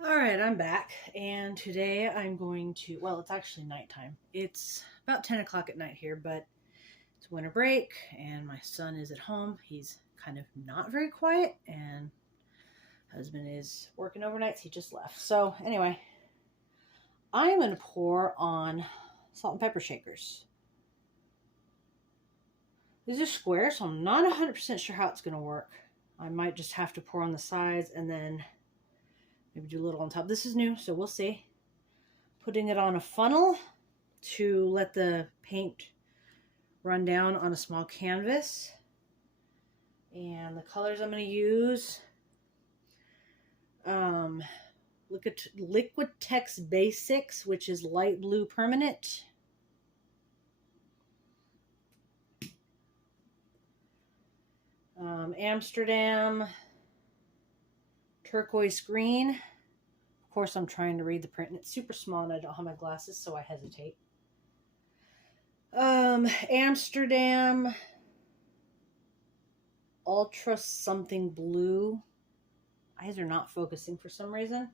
All right, I'm back, and today I'm going to, well, it's actually nighttime. It's about 10 o'clock at night here, but it's winter break, and my son is at home. He's kind of not very quiet, and husband is working overnights. He just left. So anyway, I am going to pour on salt and pepper shakers. These are square, so I'm not 100% sure how it's going to work. I might just have to pour on the sides and then maybe do a little on top. This is new, so we'll see. Putting it on a funnel to let the paint run down on a small canvas. And the colors I'm going to use, LIquitex Basics, which is light blue permanent. Amsterdam turquoise green. Of course, I'm trying to read the print, and it's super small, and I don't have my glasses, so I hesitate. Amsterdam ultra something blue. Eyes are not focusing for some reason.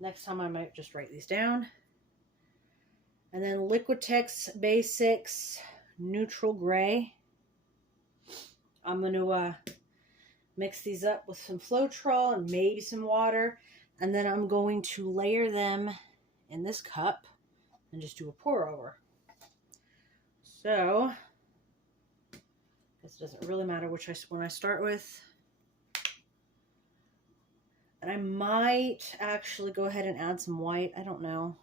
Next time I might just write these down. And then LIquitex Basics neutral gray. I'm going to mix these up with some floetrol and maybe some water. And then I'm going to layer them in this cup and just do a pour over. So, I guess it doesn't really matter which one I start with. And I might actually go ahead and add some white. I don't know.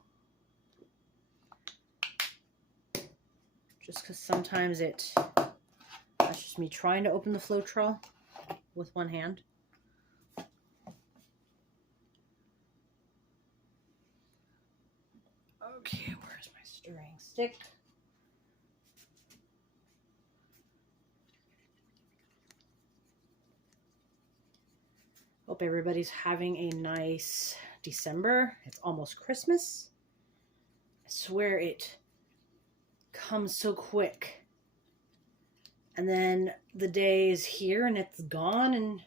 Just because sometimes that's just me trying to open the floetrol with one hand. Okay, where's my stirring stick? Hope everybody's having a nice December. It's almost Christmas. I swear it comes so quick. And then the day is here and it's gone, and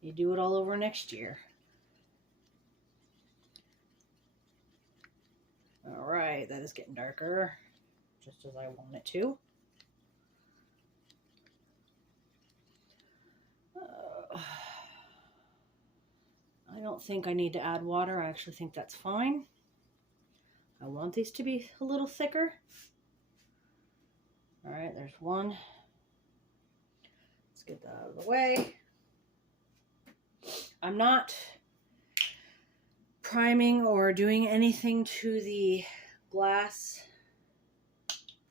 you do it all over next year. All right, that is getting darker, just as I want it to. I don't think I need to add water. I actually think that's fine. I want these to be a little thicker. All right, there's one. Let's get that out of the way. I'm not priming or doing anything to the glass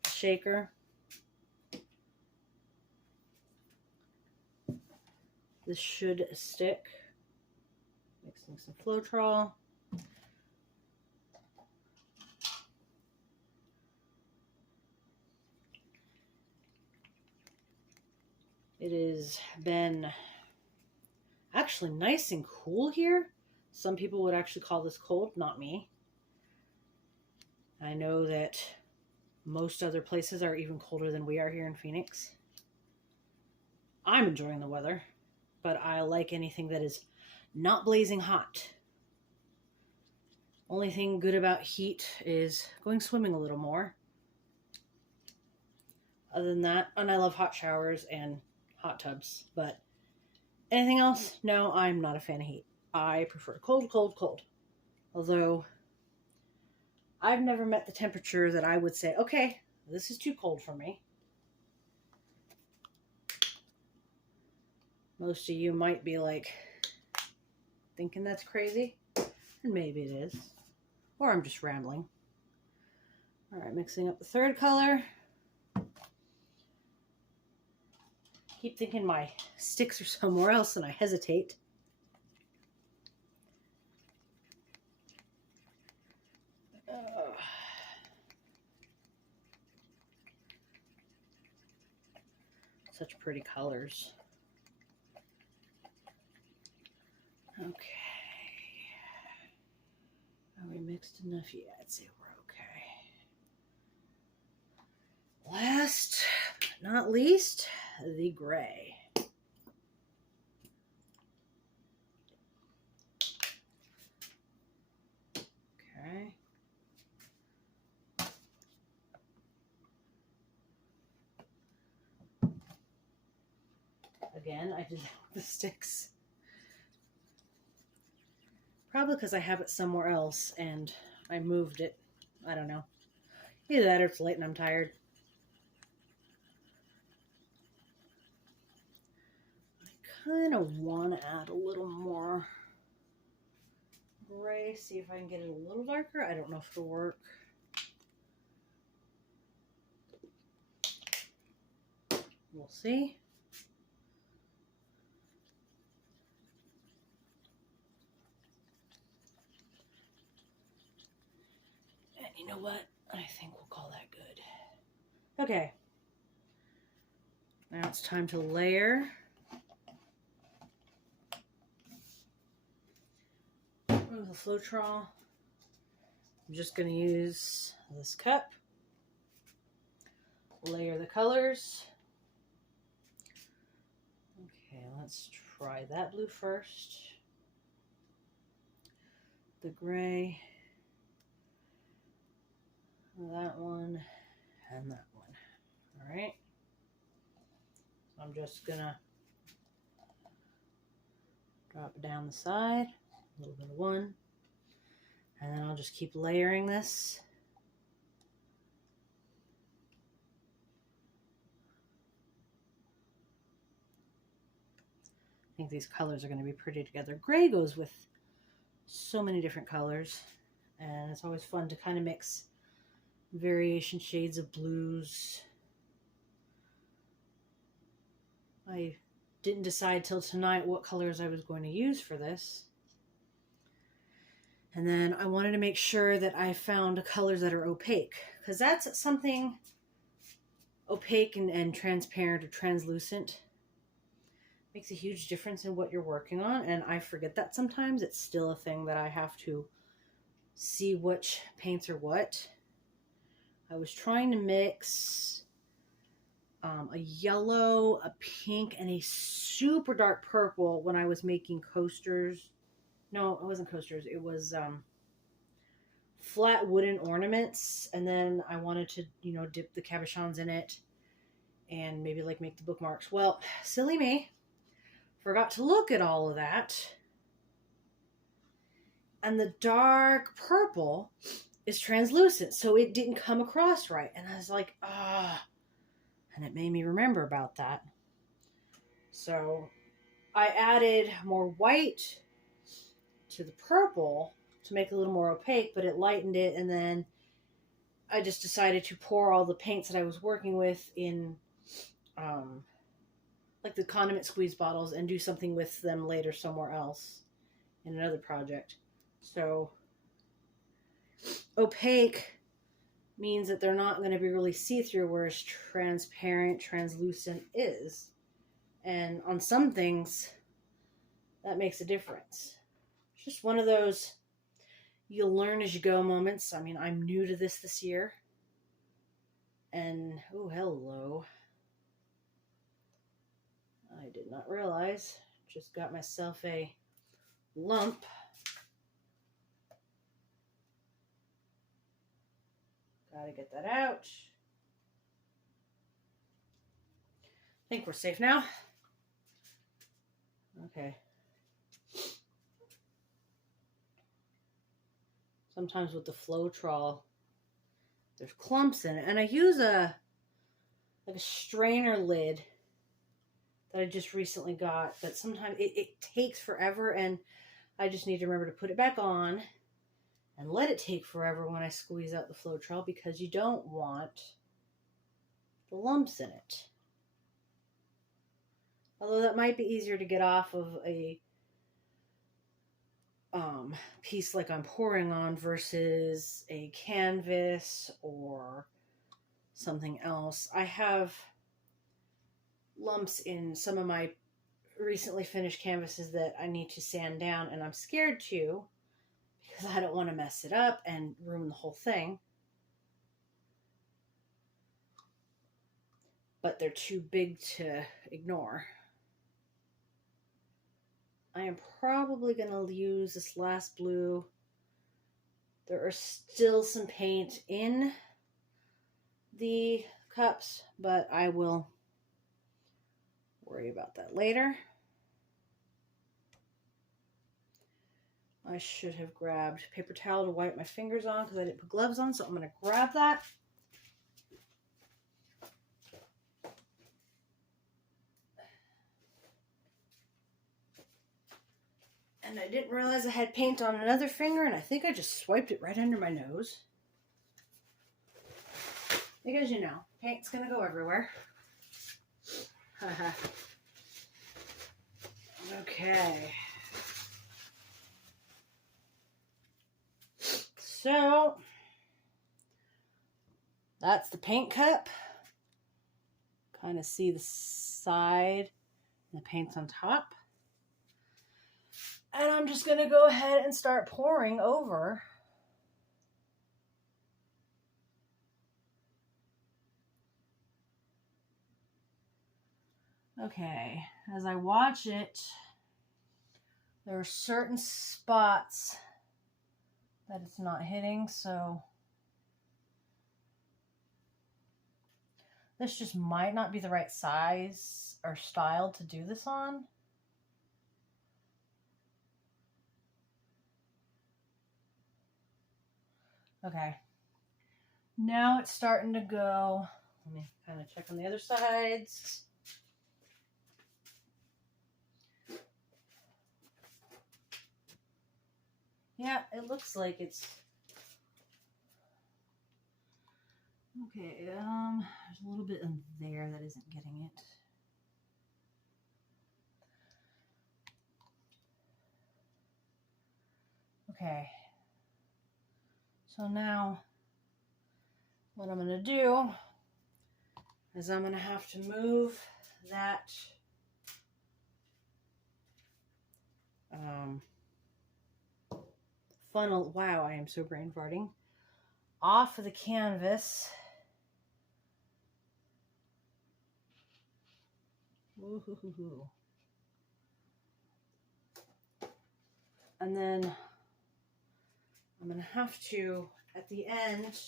shaker. This should stick. Mixing some floetrol. It has been actually nice and cool here. Some people would actually call this cold, not me. I know that most other places are even colder than we are here in Phoenix. I'm enjoying the weather, but I like anything that is not blazing hot. Only thing good about heat is going swimming a little more. Other than that, and I love hot showers and hot tubs, but anything else? No, I'm not a fan of heat. I prefer cold, cold, cold. Although, I've never met the temperature that I would say, okay, this is too cold for me. Most of you might be like, thinking that's crazy, and maybe it is. Or I'm just rambling. All right, mixing up the third color. Keep thinking my sticks are somewhere else and I hesitate. Such pretty colors. Okay. Are we mixed enough? Yeah, I'd say we're okay. Last but not least, the gray. Again, I did that with the sticks. Probably because I have it somewhere else and I moved it. I don't know. Either that or it's late and I'm tired. I kind of want to add a little more gray. See if I can get it a little darker. I don't know if it'll work. We'll see. And you know what? I think we'll call that good. Okay. Now it's time to layer. With the floetrol. I'm just going to use this cup. Layer the colors. Okay, let's try that blue first. The gray. That one. And that one. All right. So I'm just going to drop it down the side. A little bit of one. And then I'll just keep layering this. I think these colors are going to be pretty together. Gray goes with so many different colors, and it's always fun to kind of mix variation shades of blues. I didn't decide till tonight what colors I was going to use for this. And then I wanted to make sure that I found colors that are opaque, because that's something opaque and transparent or translucent makes a huge difference in what you're working on. And I forget that sometimes. It's still a thing that I have to see which paints are what. I was trying to mix a yellow, a pink, and a super dark purple when I was making coasters. No, it wasn't coasters. It was flat wooden ornaments. And then I wanted to, you know, dip the cabochons in it and maybe like make the bookmarks. Well, silly me. Forgot to look at all of that. And the dark purple is translucent, so it didn't come across right. And I was like, ah. And it made me remember about that. So I added more white to the purple to make it a little more opaque, but it lightened it. And then I just decided to pour all the paints that I was working with in like the condiment squeeze bottles and do something with them later somewhere else in another project. So opaque means that they're not going to be really see-through, whereas transparent, translucent is. And on some things, that makes a difference. It's just one of those you'll learn as you go moments. I mean, I'm new to this year. And, oh, hello. I did not realize. Just got myself a lump. Gotta get that out. I think we're safe now. Okay. Sometimes with the floetrol, there's clumps in it. And I use a strainer lid that I just recently got, but sometimes it takes forever, and I just need to remember to put it back on and let it take forever when I squeeze out the floetrol, because you don't want the lumps in it. Although that might be easier to get off of a piece like I'm pouring on versus a canvas or something else. I have lumps in some of my recently finished canvases that I need to sand down, and I'm scared to, because I don't want to mess it up and ruin the whole thing. But they're too big to ignore. I am probably going to use this last blue. There are still some paint in the cups, but I will Worry about that later. I should have grabbed paper towel to wipe my fingers on because I didn't put gloves on, so I'm going to grab that. And I didn't realize I had paint on another finger, and I think I just swiped it right under my nose. Because, you know, paint's going to go everywhere. Okay. So, that's the paint cup. Kind of see the side, and the paint's on top. And I'm just going to go ahead and start pouring over. Okay, as I watch it, there are certain spots that it's not hitting, so this just might not be the right size or style to do this on. Okay, now it's starting to go. Let me kind of check on the other sides. Yeah, it looks like it's okay. There's a little bit in there that isn't getting it. Okay. So now what I'm going to do is I'm going to have to move that funnel. Wow, I am so brain farting. Off of the canvas. Woo-hoo-hoo-hoo. And then I'm going to have to, at the end,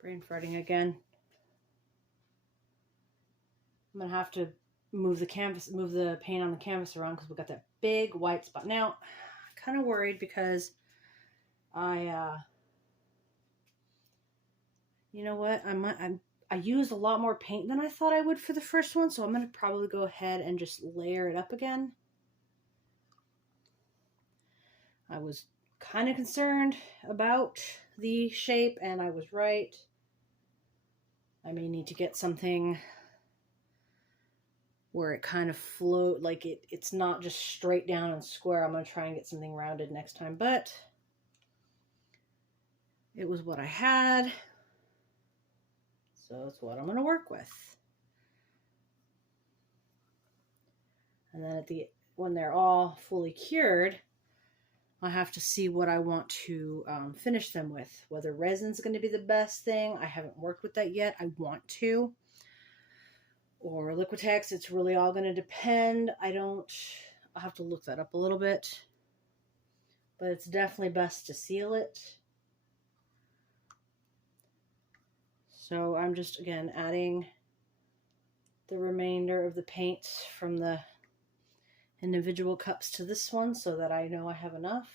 brain farting again. I'm going to have to move the paint on the canvas around because we've got that big white spot. Now, I'm kind of worried because you know what? I used a lot more paint than I thought I would for the first one, so I'm going to probably go ahead and just layer it up again. I was kind of concerned about the shape, and I was right. I may need to get something where it kind of float, like it's not just straight down and square. I'm going to try and get something rounded next time, but it was what I had. So it's what I'm going to work with. And then when they're all fully cured, I have to see what I want to finish them with. Whether resin's going to be the best thing. I haven't worked with that yet. I want to. Or LIquitex. It's really all going to depend. I'll have to look that up a little bit. But it's definitely best to seal it. So I'm just, again, adding the remainder of the paint from the individual cups to this one so that I know I have enough.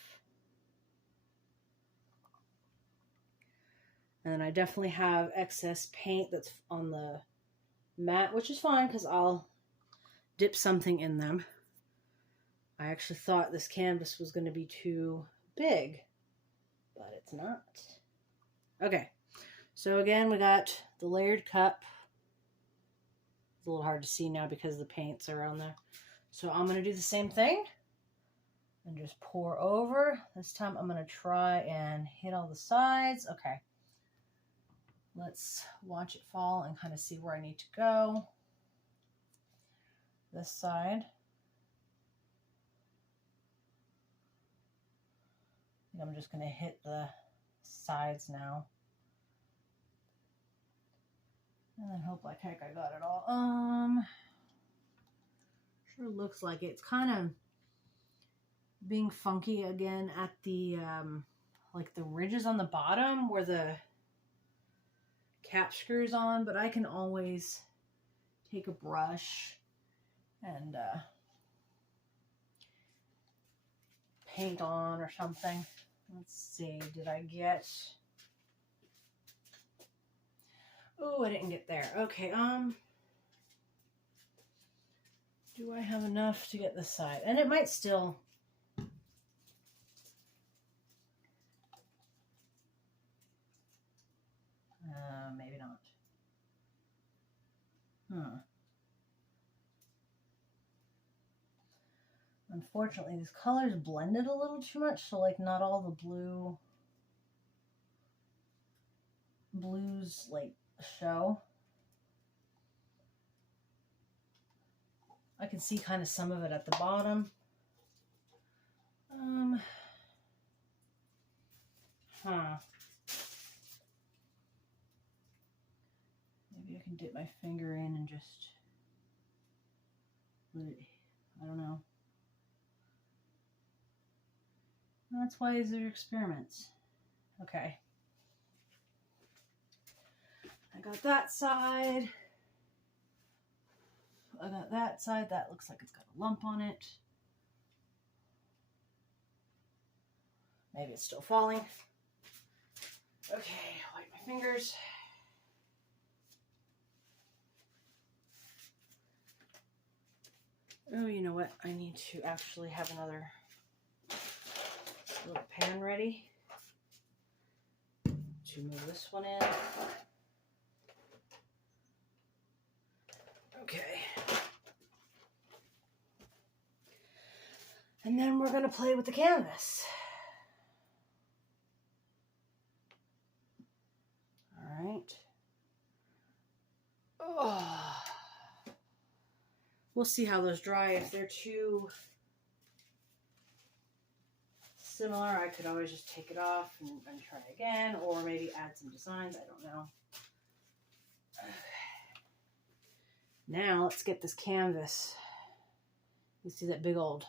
And I definitely have excess paint that's on the mat, which is fine because I'll dip something in them. I actually thought this canvas was going to be too big, but it's not. Okay, so again, we got the layered cup. It's a little hard to see now because the paints are on there. So I'm going to do the same thing and just pour over. This time I'm going to try and hit all the sides. Okay. Let's watch it fall and kind of see where I need to go. This side. I'm just going to hit the sides now. And then hope like heck I got it all. Sure looks like it's kind of being funky again at the, like the ridges on the bottom where the cap screws on, but I can always take a brush and paint on or something. Let's see, did I get... Oh, I didn't get there. Okay, do I have enough to get this side? And it might still... maybe not. Huh. Unfortunately, these colors blended a little too much, so like not all the blues like show. I can see kind of some of it at the bottom. Maybe I can dip my finger in and just let it, I don't know. That's why these are experiments. Okay. I got that side. I got that side. That looks like it's got a lump on it. Maybe it's still falling. Okay, wipe my fingers. Oh, you know what? I need to actually have another little pan ready to move this one in. Okay. And then we're going to play with the canvas. All right. Oh. We'll see how those dry. If they're too similar, I could always just take it off and try again, or maybe add some designs. I don't know. Now let's get this canvas. You see that big old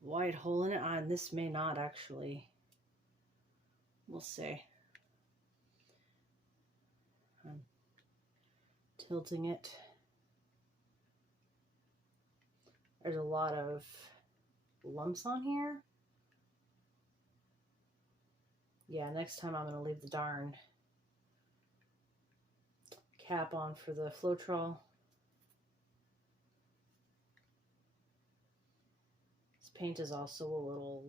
white hole in it? And this may not actually. We'll see. I'm tilting it. There's a lot of lumps on here. Yeah, next time I'm going to leave the darn cap on for the floetrol. This paint is also a little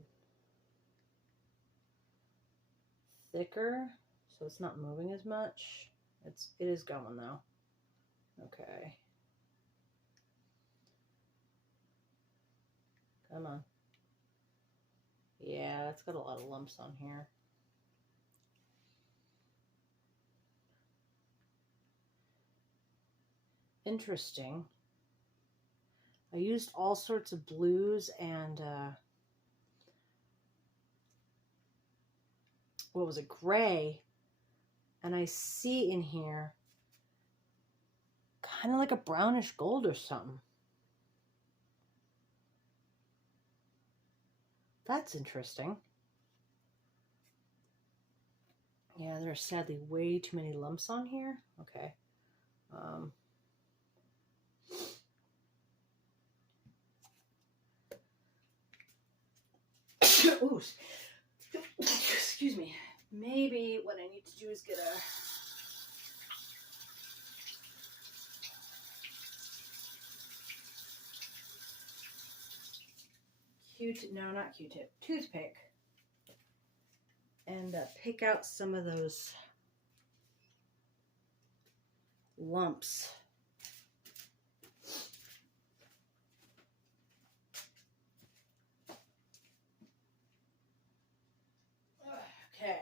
thicker, so it's not moving as much. It is going though. Okay. Come on. Yeah, it's got a lot of lumps on here. Interesting. I used all sorts of blues and what was it, gray, and I see in here kind of like a brownish gold or something. That's interesting. Yeah, there are sadly way too many lumps on here. Okay. Ooh, excuse me. Maybe what I need to do is get a Q-tip, no, not Q-tip, toothpick, and pick out some of those lumps. Okay.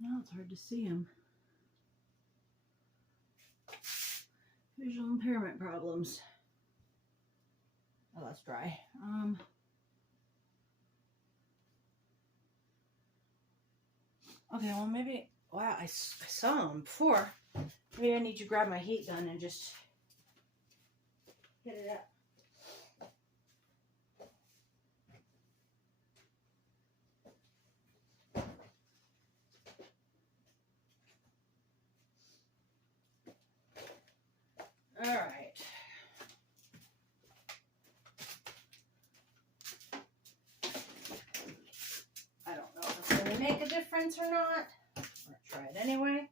Now it's hard to see them. Visual impairment problems. Oh, that's dry. Okay, well maybe, wow, I saw them before. Maybe I need to grab my heat gun and just get it up. All right. I don't know if it's going to make a difference or not. I'm going to try it anyway.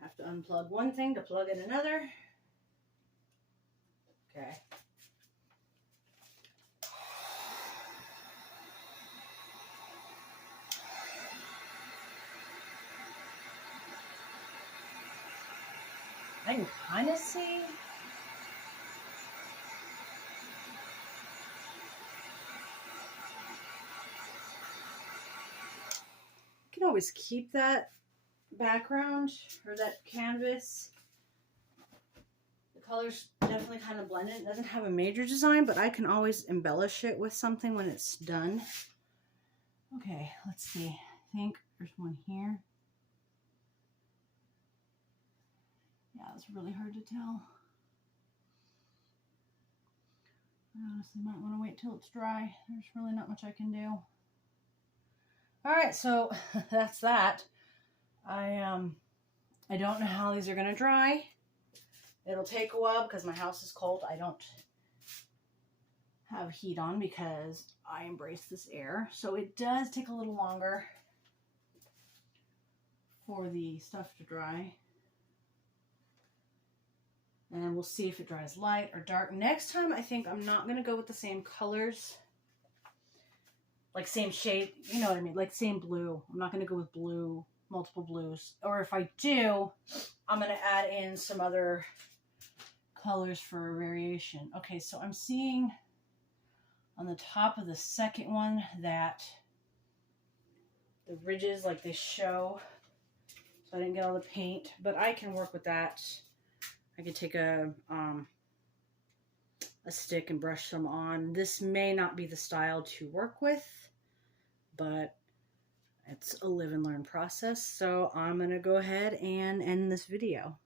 Have to unplug one thing to plug in another. Okay. I can kind of see. You can always keep that background or that canvas. The colors definitely kind of blend in. It doesn't have a major design, but I can always embellish it with something when it's done. Okay, let's see. I think there's one here. Yeah, it's really hard to tell. I honestly might want to wait till it's dry. There's really not much I can do. All right, so that's that. I don't know how these are gonna dry. It'll take a while because my house is cold. I don't have heat on because I embrace this air. So it does take a little longer for the stuff to dry. And we'll see if it dries light or dark. Next time, I think I'm not going to go with the same colors. Like same shade, you know what I mean? Like same blue. I'm not going to go with blue, multiple blues. Or if I do, I'm going to add in some other colors for a variation. Okay, so I'm seeing on the top of the second one that the ridges, like they show. So I didn't get all the paint, but I can work with that. I could take a stick and brush some on. This may not be the style to work with, but it's a live and learn process. So I'm going to go ahead and end this video.